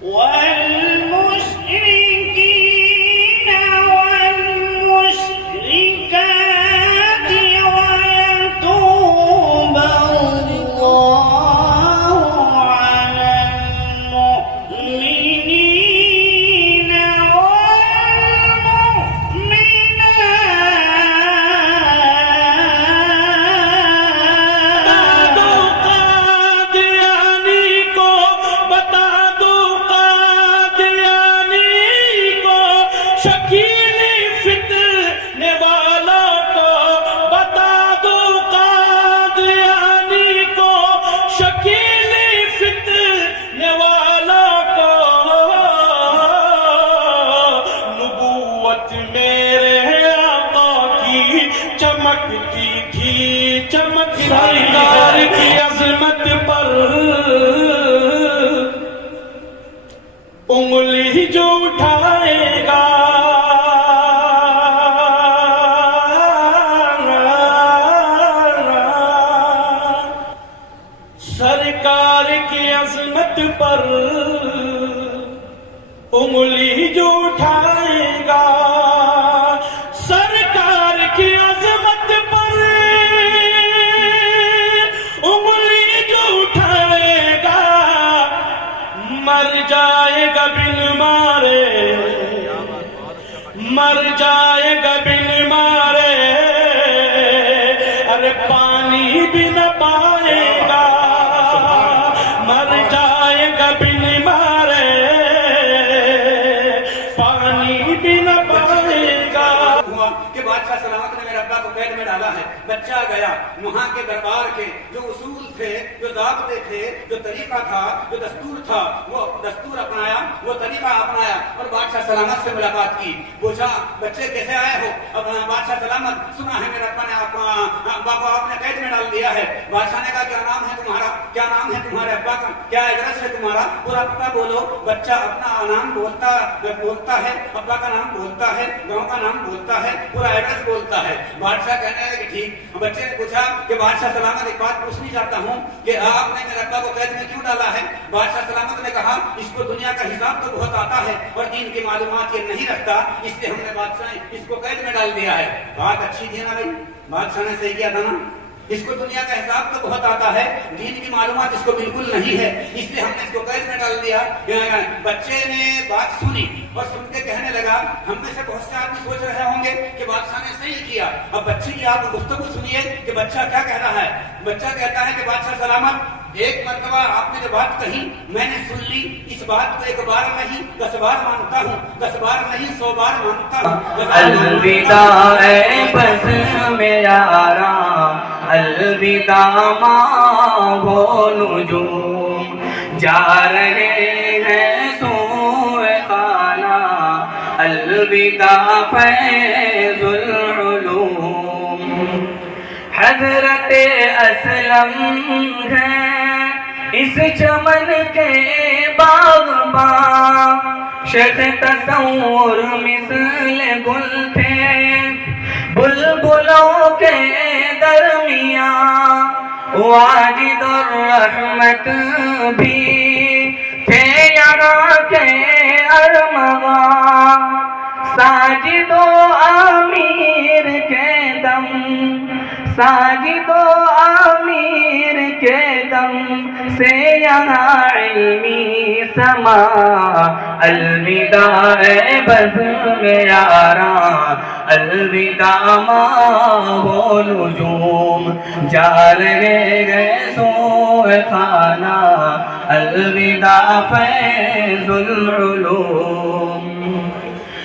والمشركين والمشركات ويتوب الله على المؤمنين چمکتی تھی چمک سرکار کی عظمت پر انگلی جو اٹھائے گا سرکار کی عظمت پر انگلی جو اٹھائے گا سرکار کی عظمت پر انگلی جو اٹھائے گا مر جائے گا بن مارے مر جائے گا بن مارے ارے پانی بھی نہ پائے گا مر جائے گا بن مارے پانی بھی نہ پائے گا کہ بادشاہ سلامت نے میرے ابا کو قید میں ڈالا ہے بچہ گیا وہاں کے دربار کے جو اصول تھے جو ضابطے تھے جو طریقہ تھا جو دستور تھا وہ دستور اپنایا وہ طریقہ اپنایا اور بادشاہ سلامت سے ملاقات کی پوچھا بچے کیسے آئے ہو اب بادشاہ سلامت سنا ہے میرے ابا نے ابا کو آپ نے قید میں ڈال دیا ہے بادشاہ نے کہا کیا نام ہے تمہارا کیا نام ہے تمہارے ابا کا کیا ایڈریس ہے تمہارا پورا پتہ بولو بچہ اپنا نام بولتا ہے ابا کا نام بولتا ہے گاؤں کا نام بولتا ہے پورا ایڈریس بولتا ہے بادشاہ کہنے لگے کہ ٹھیک بچے نے پوچھا کہ بادشاہ سلامت ایک بات پوچھنی چاہتا ہوں کہ آپ نے میرے ابا کو قید میں کیوں ڈالا ہے بادشاہ سلامت نے کہا اس کو دنیا کا حساب تو بہت آتا ہے اور دین کی معلومات یہ نہیں رکھتا اس لیے ہم نے بادشاہ اس کو قید میں ڈال دیا ہے بات اچھی تھی نا بھائی بادشاہ نے صحیح کیا تھا نا اس کو دنیا کا حساب تو بہت آتا ہے دین کی معلومات اس کو بالکل نہیں ہے اس لیے ہم نے اس کو قید میں ڈال دیا بچے نے بات سنی اور سن کے کہنے لگا ہم میں سے بہت سے آدمی سوچ رہے ہوں گے کہ بادشاہ نے صحیح کیا اب بچے کی آپ گفتگو سنیے کہ بچہ کیا کہہ رہا ہے بچہ کہتا ہے کہ بادشاہ سلامت ایک مرتبہ آپ نے جو بات کہی میں نے سن لی اس بات کو ایک بار نہیں 10 بار مانتا ہوں 10 بار نہیں 100 بار مانتا ہوں الوداع اے بس میرا آرام الوداع ماں وہ نجوم جا رہے ہیں سوئے خانہ الوداع فیض العلوم حضرت اسلم ہے اس چمن کے باغباں شیخ تصور مثل گل تھے بلبلوں کے درمیان واجد الرحمت بھی تھے یہاں کے ارمغاں ساجد و امیر کے دم ساجد و امیر کے دم سے یہاں علمی سما الوداع اے بزم یاراں الوداع ماں وہ نجوم جا رہے گئے سوئے خانہ الوداع فیض العلوم